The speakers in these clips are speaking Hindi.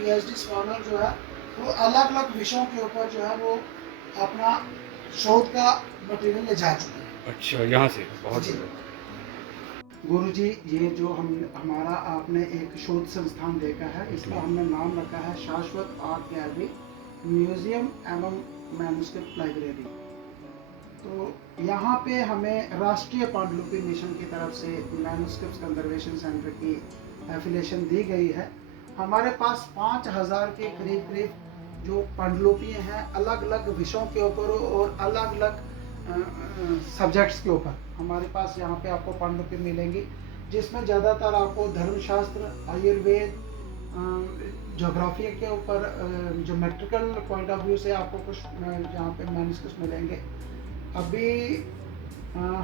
पीएचडी स्कॉलर जो है वो अलग अलग विषयों के ऊपर जो है वो अपना शोध का मटेरियल ले जा चुके हैं। अच्छा, यहाँ से बहुत जी। बढ़िया। गुरुजी, ये जो हमारा आपने एक शोध संस्थान देखा है, इसका हमने नाम रखा है शाश्वत आर्ट गैलरी, म्यूजियम एवं मैन्युस्क्रिप्ट लाइब्रेरी। तो यहाँ पे हमें राष्ट्रीय पांडुलिपि मिशन की तरफ से मैन्युस्क्रिप्ट कंजर्वेशन सेंटर की एफिलिएशन दी गई है। हमारे पास 5000 के करीब करीब जो पांडुलिपियाँ हैं अलग अलग विषयों के ऊपर और अलग अलग सब्जेक्ट्स के ऊपर हमारे पास यहाँ पे आपको पांडुलिपि मिलेंगी, जिसमें ज़्यादातर आपको धर्मशास्त्र, आयुर्वेद, ज्योग्राफी के ऊपर ज्योमेट्रिकल पॉइंट ऑफ व्यू से आपको कुछ यहाँ पे मैन्युस्क्रिप्ट मिलेंगे। अभी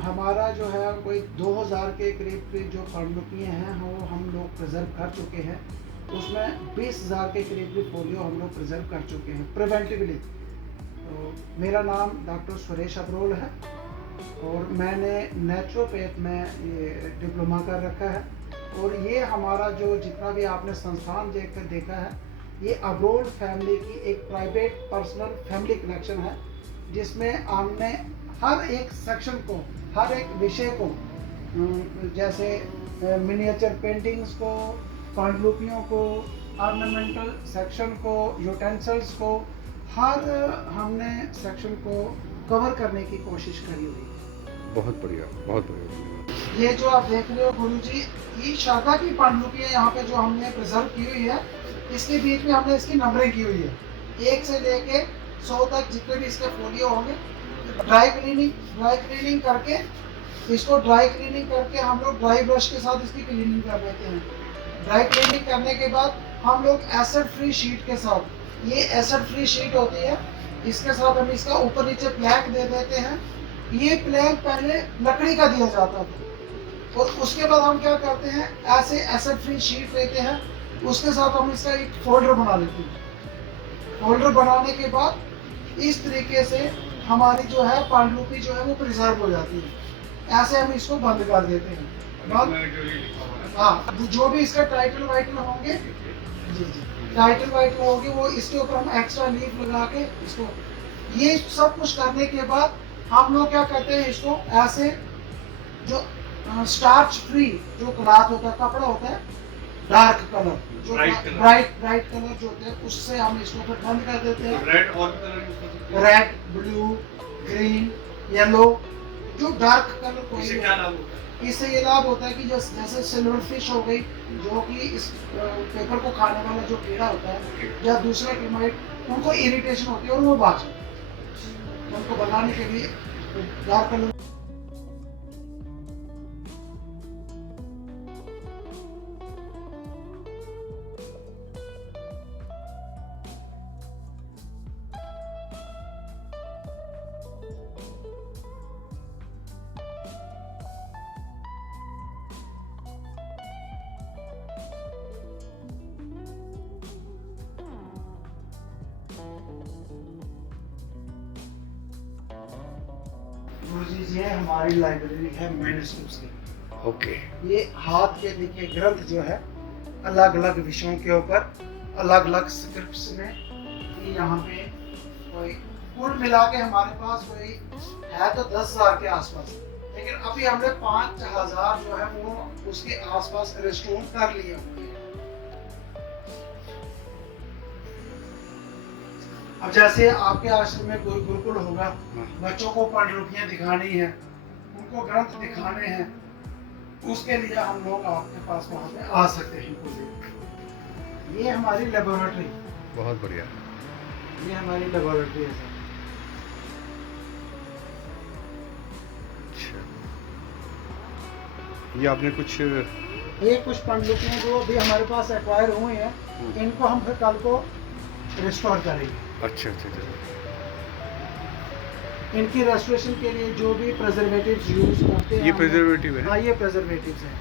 हमारा जो है कोई 2000 के करीब जो पांडुलिपियाँ हैं वो हम लोग प्रिजर्व कर चुके हैं। उसमें 20,000 के करीब फोलियो हम लोग प्रिजर्व कर चुके हैं प्रिवेंटिवली। तो मेरा नाम डॉक्टर सुरेश अब्रोल है और मैंने नेचुरोपैथ में ये डिप्लोमा कर रखा है। और ये हमारा जो जितना भी आपने संस्थान देखा है, ये अब्रोल फैमिली की एक प्राइवेट पर्सनल फैमिली कलेक्शन है, जिसमें हमने हर एक सेक्शन को, हर एक विषय को, जैसे मिनिएचर पेंटिंग्स को, पांडुलिपियों को, ऑर्नामेंटल सेक्शन को, यूटेंसिल्स को, हर हमने सेक्शन को कवर करने की कोशिश करी हुई है। बहुत बढ़िया, बहुत बढ़िया। ये जो आप देख रहे हो गुरुजी, ये शाखा की पांडुलिपियाँ यहाँ पे जो हमने प्रिजर्व की हुई है, इसके बीच में हमने इसकी नंबरिंग की हुई है 1 से लेके 100 तक जितने भी इसके फोलियो होंगे। ड्राई क्लीनिंग करके इसको हम लोग ड्राई ब्रश के साथ इसकी क्लीनिंग कर देते हैं। ड्राई क्लीनिंग करने के बाद हम लोग एसिड फ्री शीट के साथ, ये एसिड फ्री शीट होती है, इसके साथ हम इसका ऊपर नीचे प्लैंक दे देते हैं। ये प्लैंक पहले लकड़ी का दिया जाता था और उसके बाद हम क्या करते हैं, ऐसे एसिड फ्री शीट लेते हैं, उसके साथ हम इसका एक फोल्डर बना लेते हैं। फोल्डर बनाने के बाद इस तरीके से हमारी जो है पांडुलिपि जो है वो प्रिजर्व हो जाती है। ऐसे हम इसको बंद कर देते हैं। हाँ, जो भी इसका टाइटल वाइटल होंगे, जी टाइटल वाइटल होंगे, वो इसके ऊपर हम एक्स्ट्रा लीफ लगा के इसको, ये सब कुछ करने के बाद हम लोग क्या करते हैं, इसको ऐसे जो स्टार्च फ्री जो क्लॉथ होता है, कपड़ा होता है डार्क कलर, जो ब्राइट कलर जो होते हैं, उससे हम इसको फिर बंद कर देते हैं। रेड और colour, red, blue, green, yellow, जो डार्क कलर कोई भी। क्या लाभ होता है इससे? ये लाभ होता है कि जैसे सिल्वर फिश हो गई, जो कि इस पेपर को खाने वाला जो कीड़ा होता है या दूसरे कीमाइट, उनको इरिटेशन होती है और वो भाग जाते हैं। तो उनको बनाने के लिए डार्क कलर। ये हमारी लाइब्रेरी है मैन्युस्क्रिप्ट्स की। ओके। ये हाथ के लिखे ग्रंथ जो है अलग अलग विषयों के ऊपर अलग अलग स्क्रिप्ट्स में, ये यहाँ पे कोई कुल मिला के हमारे पास कोई है तो 10,000 के आसपास, लेकिन अभी हमने 5,000 जो है वो उसके आसपास रिस्टोर कर लिए हुए हैं। अब जैसे आपके आश्रम में कोई गुरुकुल होगा, बच्चों को पांडुलिपियाँ दिखानी है, उनको ग्रंथ दिखाने हैं, उसके लिए हम लोग आपके पास वहाँ पे आ सकते हैं। ये हमारी लेबोरेटरी। बहुत बढ़िया। ये हमारी लेबोरेटरी है सर। अच्छा, ये आपने कुछ, ये कुछ पांडुलिपियाँ जो अभी हमारे पास एक्वायर हुए हैं, इनको हम फिर कल को रिस्टोर करेंगे। अच्छा अच्छा अच्छा। इनकी रेस्टोरेशन के लिए जो भी प्रिजर्वेटिव्स यूज करते हैं, ये प्रिजर्वेटिव है? हाँ, ये प्रिजर्वेटिव्स हैं।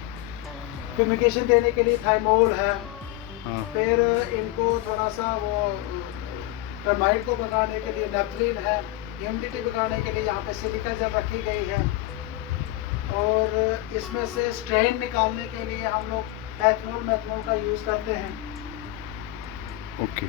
फ्यूमिगेशन देने के लिए थाइमोल है। हाँ। फिर इनको थोड़ा सा वो टर्माइट को भगाने के लिए नेपथलीन है। ह्यूमिडिटी भगाने के लिए यहाँ पे सिलिका जेल रखी गई है। और इसमें से स्ट्रेन निकालने के लिए हम लोग एथनॉल मेथनॉल का यूज़ करते हैं। ओके।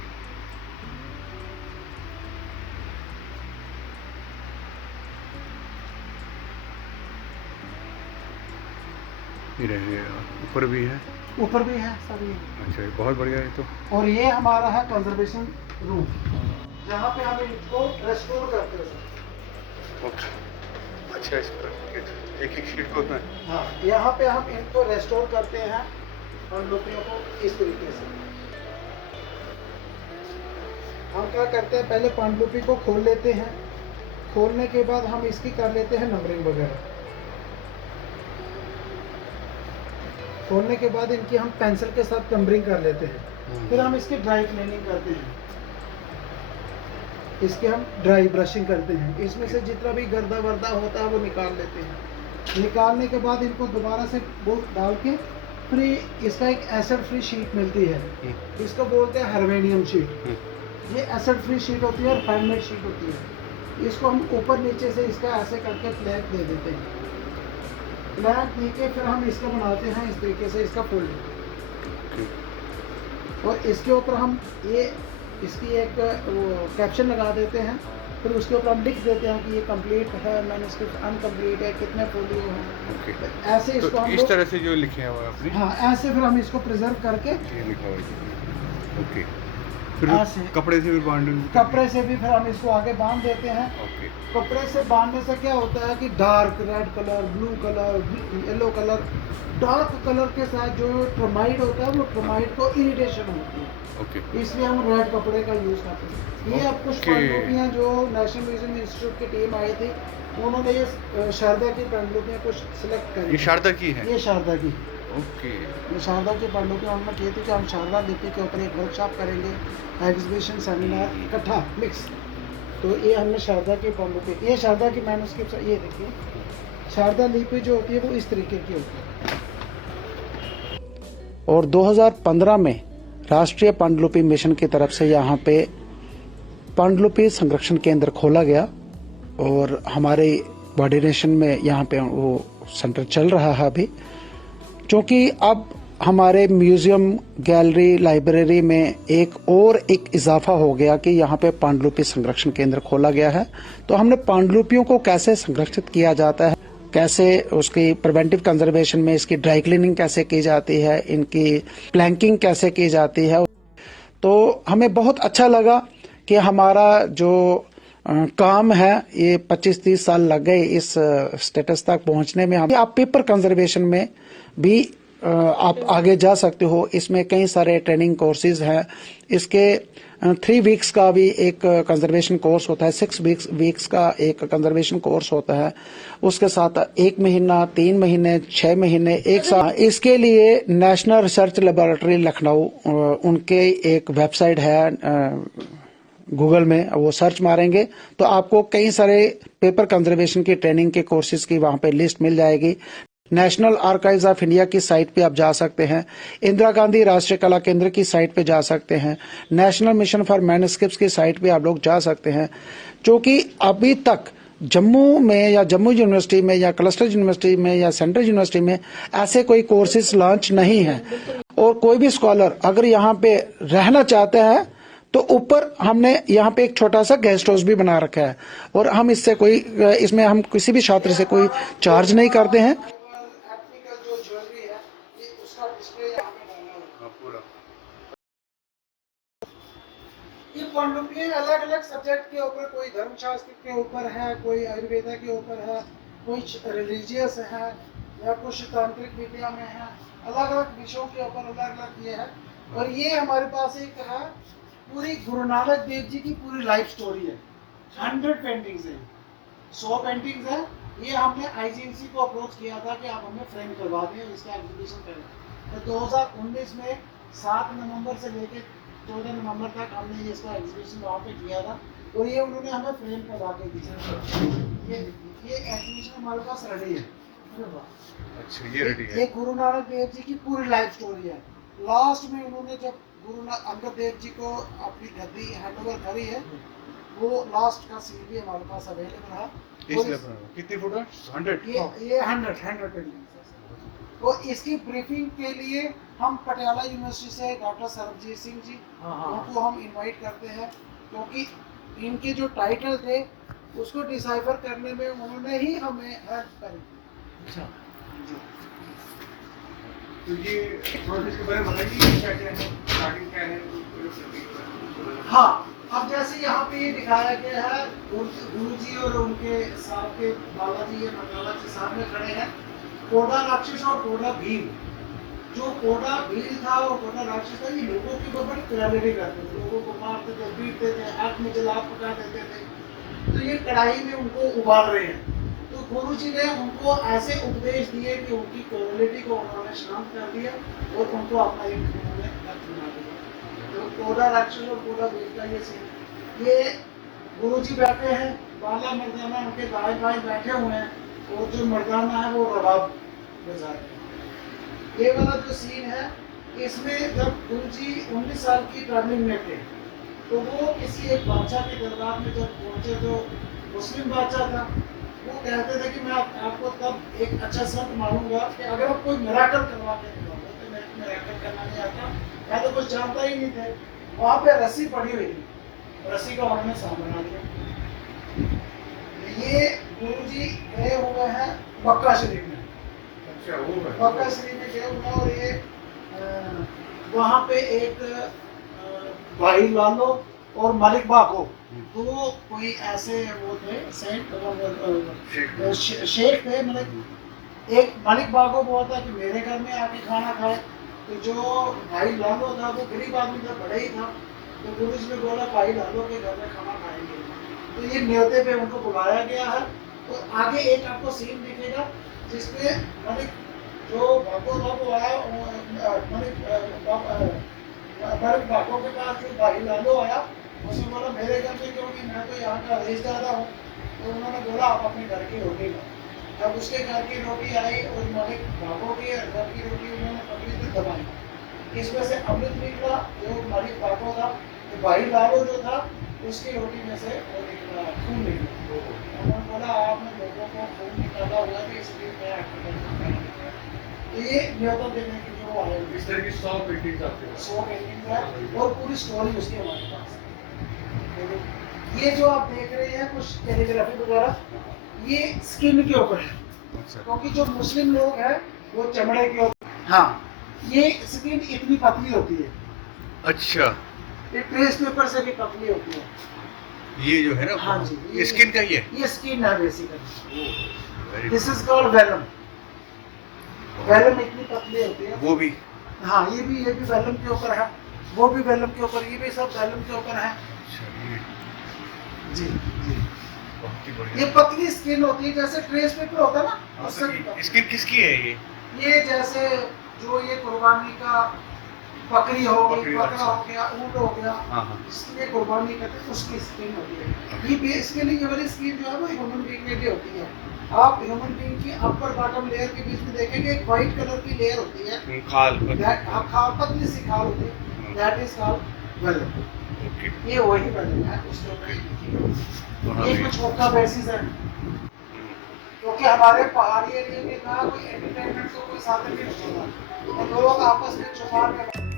ये रहे, ऊपर भी है। ऊपर भी है सभी। अच्छा, ये बहुत बढ़िया है तो। और ये हमारा है कंजर्वेशन रूम, जहाँ पे हम इनको रेस्टोर करते हैं सर। ओके। अच्छा, इस पर एक एक शीट को होता है। हाँ, यहाँ पे हम इनको रेस्टोर करते हैं पांडुलिपियों को इस तरीके से। हम क्या करते हैं, पहले पांडुलिपि को खोल लेते हैं, खोलने के बाद हम इसकी कर लेते हैं नंबरिंग वगैरह। खोलने के बाद इनकी हम पेंसिल के साथ नंबरिंग कर लेते हैं। फिर हम इसकी ड्राई क्लीनिंग करते हैं, इसकी हम ड्राई ब्रशिंग करते हैं। इसमें से जितना भी गर्दा वर्दा होता है वो निकाल लेते हैं। निकालने के बाद इनको दोबारा से वो डाल के फिर इसका एक एसिड फ्री शीट मिलती है, इसको बोलते हैं हर्बेनियम शीट। ये एसिड फ्री शीट होती है और हैंडमेड शीट होती है। इसको हम ऊपर नीचे से इसका ऐसे करके प्लेट दे देते हैं। प्लेट दे के फिर हम इसका बनाते हैं इस तरीके से, इसका फोल्ड। और इसके ऊपर हम ये इसकी एक कैप्शन लगा देते हैं। फिर उसके ऊपर हम लिख देते हैं कि ये कंप्लीट है, मैन्युस्क्रिप्ट अनकम्प्लीट है, कितने फोलियो हैं। ओके। ऐसे इसको तो हम इस तरह से जो लिखे हैं वो आपने। हाँ, ऐसे फिर हम इसको प्रिजर्व करके ये लिखा हुआ है। ओके। फिर ऐसे कपड़े से भी बांध। कपड़े से भी फिर हम इसको आगे बांध देते हैं। ओके। कपड़े से बांधने से क्या होता है कि dark red colour, blue colour, yellow colour, dark colour के साथ जो ट्रमाइड होता है वो ट्रमाइड को इरिटेशन होती है। ओके। इसलिए हम रेड कपड़े का यूज करते हैं। ये अब कुछ पांडुलिपियाँ जो नेशनल म्यूजियम इंस्टीट्यूट की टीम आई थी, उन्होंने ये शारदा की पांडुलिपियाँ कुछ सिलेक्ट करी। ये शारदा की है। ये शारदा की। ओके। ये शारदा की पांडुलिपियाँ उन्होंने की थी कि हम शारदा लिपि के ऊपर एक वर्कशॉप करेंगे, एग्जीबिशन सेमिनार इकट्ठा मिक्स। तो ये हमने शारदा की पांडुलिपि, ये शारदा की मैन्युस्क्रिप्ट, ये देखिए शारदा लिपि जो होती है वो इस तरीके की होती है। और 2015 में राष्ट्रीय पांडुलिपि मिशन की तरफ से यहाँ पे पांडुलिपि संरक्षण केंद्र खोला गया और हमारे बॉडी नेशन में यहाँ पे वो सेंटर चल रहा है अभी। क्योंकि अब हमारे म्यूजियम, गैलरी, लाइब्रेरी में एक इजाफा हो गया कि यहाँ पे पांडुलिपि संरक्षण केंद्र खोला गया है। तो हमने पांडुलिपियों को कैसे संरक्षित किया जाता है, कैसे उसकी प्रिवेंटिव कंजर्वेशन में इसकी ड्राई क्लीनिंग कैसे की जाती है, इनकी प्लैंकिंग कैसे की जाती है, तो हमें बहुत अच्छा लगा कि हमारा जो काम है ये 25-30 साल लग गए इस स्टेटस तक पहुंचने में। आप पेपर कंजर्वेशन में भी आप आगे जा सकते हो। इसमें कई सारे ट्रेनिंग कोर्सेज हैं। इसके 3 वीक्स का भी एक कंजर्वेशन कोर्स होता है, 6 वीक्स का एक कंजर्वेशन कोर्स होता है। उसके साथ 1 महीना, 3 महीने, 6 महीने, 1 साल। इसके लिए नेशनल रिसर्च लेबोरेटरी लखनऊ, उनके एक वेबसाइट है, गूगल में वो सर्च मारेंगे तो आपको कई सारे पेपर कंजर्वेशन की ट्रेनिंग के कोर्सेज की वहां पे लिस्ट मिल जाएगी। नेशनल आर्काइव्स ऑफ इंडिया की साइट पे आप जा सकते हैं, इंदिरा गांधी राष्ट्रीय कला केंद्र की साइट पे जा सकते हैं, नेशनल मिशन फॉर मैन्युस्क्रिप्ट्स की साइट पे आप लोग जा सकते हैं। क्योंकि अभी तक जम्मू में या जम्मू यूनिवर्सिटी में या क्लस्टर यूनिवर्सिटी में या सेंट्रल यूनिवर्सिटी में ऐसे कोई कोर्सेज लॉन्च नहीं है। और कोई भी स्कॉलर अगर यहाँ पे रहना चाहते हैं तो ऊपर हमने यहाँ पे एक छोटा सा गेस्ट हाउस भी बना रखा है और हम इसमें हम किसी भी छात्र से कोई चार्ज नहीं करते हैं। ये पांडुलिपियाँ अलग अलग सब्जेक्ट के ऊपर, कोई धर्मशास्त्र के ऊपर है, कोई आयुर्वेदा के ऊपर है, कुछ रिलीजियस है या कुछ तांत्रिक विद्या में है। अलग अलग विषयों के ऊपर अलग अलग ये है। और ये हमारे पास एक है, पूरी गुरु नानक देव जी की पूरी लाइफ स्टोरी है। 100 पेंटिंग्स है, 100 पेंटिंग्स है। ये हमने आईजीएनसी को अप्रोच किया था कि आप हमें फ्रेम करवा दें, इसका एग्जीबिशन करें। तो 2019 में 7 नवंबर से लेकर 14 नवंबर तक हमने इसका एग्जीबिशन वहाँ पे किया था और ये उन्होंने हमें फ्रेम करवा के दिया। ये एग्जीबिशन हमारे पास रेडी है। अच्छा, ये रेडी है। ये गुरु नानक देव जी की पूरी लाइफ स्टोरी है। लास्ट में उन्होंने जब गुरु अंगद देव जी को अपनी गद्दी हैंडओवर करी है, वो लास्ट का सीन भी हमारे पास अवेलेबल है। कितनी फुट है? 100? ये 100 पेंटिंग्स है। तो इसकी ब्रीफिंग के लिए हम पटियाला यूनिवर्सिटी से डॉक्टर सरबजीत सिंह जी उनको हम इनवाइट करते हैं, क्योंकि इनके जो टाइटल थे उसको डिसाइफर करने में उन्होंने ही हमें हेल्प करी। अच्छा, तो ये थोड़ा इसके बारे में बताइए क्या क्या है, स्टार्टिंग क्या है। हाँ, अब जैसे यहाँ पे ये दिखाया गया है, गुरु जी और उनके साथ के बालाजी या नगाला जी सामने खड़े हैं। कोड़ा राक्षस और कोड़ा भील, जो कोड़ा भील था और कोड़ा राक्षस था, ये लोगों की बड़ी क्रूरता करते थे, लोगों को मारते थे, पीटते थे, आग में जला पका देते थे। तो ये कढ़ाई में उनको उबाल रहे हैं, तो गुरु जी ने उनको ऐसे उपदेश दिए कि उनकी क्रूरता को उन्होंने शांत कर दिया और उनको अपना एक उन्होंने भक्त बना दिया। तो कोड़ा राक्षस और कोड़ा भील का ये सीन, ये गुरु जी बैठे हैं, बाला मर्दाना उनके दाएं बाएं बैठे हुए हैं, और जो मर्दाना है वो रबाब बजा रहे हैं। ये वाला जो सीन है, इसमें जब गुरु जी 19 साल की ट्रेनिंग में थे, तो वो किसी एक बादशाह के दरबार में जब पहुंचे, जो मुस्लिम बादशाह था, वो कहते थे कि मैं आपको तब एक अच्छा शर्त मानूंगा कि अगर आप कोई मिराकल करवा के दिखाओगे, तो मेरे को मिराकल करना नहीं आता, मैं तो कुछ जानता ही नहीं थे। वहाँ पे रस्सी पड़ी हुई थी, रस्सी का उन्होंने सामना लिया। ये गुरु जी गए हुए हैं मक्का शरीफ में। अच्छा, वो है मक्का शरीफ में गए हुए, और ये वहाँ पे एक भाई लालो और मलिक बाको, दो कोई ऐसे वो थे सेंट शेख थे, मतलब एक मलिक बाको बोलता कि मेरे घर में आके खाना खाए, तो जो भाई लालो था वो गरीब आदमी था, बड़ा ही था, तो गुरु जी ने बोला भाई लालो के घर में खाना खाएंगे, तो ये न्योते पे उनको बुलाया गया है। तो आगे एक आपको सीन दिखेगा जिसमें मलिक जो बाको था वो आया, मलिक बाको के पास जो भाई लालो आया, उसने बोला मेरे घर में, क्योंकि मैं तो यहाँ का रईस दादा हूँ, तो उन्होंने बोला आप अपने घर की रोटी खाओ। अब उसके घर की रोटी आई और मलिक बाको के घर की रोटी उन्होंने पकड़ी थी, दबाई, इसमें से अमृत निकला, जो मलिक बाको था, तो भाई लालो जो था उसकी रोटी में से वो निकला, खून निकला। उन्होंने बोला आपने लोगों को खून निकाला हुआ है, इसलिए मैं आपको नहीं। तो ये न्योता देने की जो आए, इस तरह की 100 पेंटिंग्स आपके पास। 100 पेंटिंग है और पूरी स्टोरी उसकी हमारे पास है। ये जो आप देख रहे हैं कुछ कैलीग्राफी वगैरह, ये स्किन के ऊपर है, अच्छा, क्योंकि जो मुस्लिम लोग हैं वो चमड़े के ऊपर, हाँ, ये स्किन इतनी पतली होती है, अच्छा, ये ट्रेस पेपर से भी पतली होती है। ये जो है ना, हाँ जी, ये स्किन का ही है। ये स्किन है basically, Very this is called vellum. Vellum इतनी पतली होती है। वो भी हाँ, ये भी वेलम के ऊपर है, वो भी वेलम के ऊपर, ये भी सब वेलम के ऊपर है। अच्छा, ये जी जी, बहुत ही बढ़िया। ये पतली स्किन होती है, जैसे ट्रेस पेपर होता है ना, हाँ, उससे तो भी पतली। स्किन किसकी है ये? ये जैसे जो ये कुर्बानी का बकरी हो गई, बकरी, बकरा अच्छा। हो गया, ऊँट हो गया, हाँ हाँ, इसलिए कुर्बानी करते हैं, उसकी स्किन होती है। ये बेसिकली ये वाली स्किन जो है वो ह्यूमन बीइंग में भी होती है। आप ह्यूमन बीइंग की अपर बॉटम लेयर के बीच में देखेंगे एक व्हाइट कलर की लेयर होती है, खाल। दैट खाल, पतली सी खाल होती है, that is called vellum. Okay, ये वही वेलम है, उसके ऊपर ही लिखी हुई है। ये कुछ छोटा बेसिस है, क्योंकि हमारे पहाड़ी एरिया में कहा कोई एंटरटेनमेंट को कोई साधन नहीं होता, तो लोग आपस में छुपा के